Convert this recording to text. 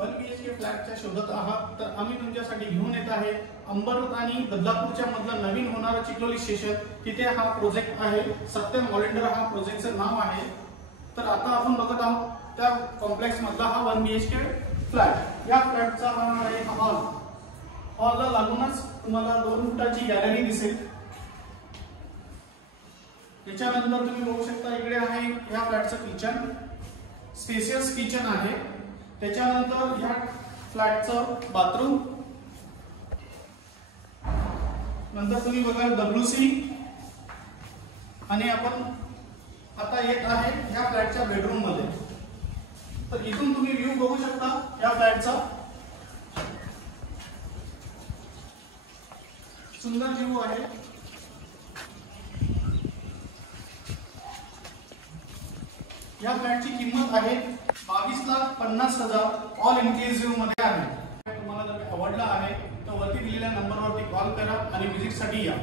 1 BHK फ्लॅटच्या शोधत आहात तर आम्ही तुमच्यासाठी घेऊन येत आहे अंबरनाथ आणि बदलापूरच्या मधलं नवीन होणारं चिखलोली स्टेशन. तिथे हा प्रोजेक्ट आहे. सत्यम ऑलेंडर हा प्रोजेक्टचं नाव आहे. तर आता आपण बघत आहोत त्या कॉम्प्लेक्स मधला हा 1 BHK फ्लॅट. या फ्लॅटचा हा आहे हॉल. हॉलला लागूनच तुम्हाला 2 फुटाची गॅलरी दिसेल. त्याच्यानंतर तुम्ही बघू शकता इकडे आहे या फ्लॅटचं किचन. स्पेसियस किचन आहे. त्याच्यानंतर या फ्लॅटचं बाथरूम. नंतर तुम्ही बघाल WC. आणि आपण आता येत आहे या फ्लॅटच्या बेडरूम मध्ये. तर इथून तुम्ही व्ह्यू बघू शकता या फ्लॅटचा. सुंदर व्ह्यू आहे. या फ्लॅटची किंमत आहे 22,50,000 ऑल इन्क्लुसिव्ह मध्ये आहे. तुम्हाला जर आवडला आहे तर वरती दिलेल्या नंबरवरती कॉल करा आणि व्हिजिट साठी या.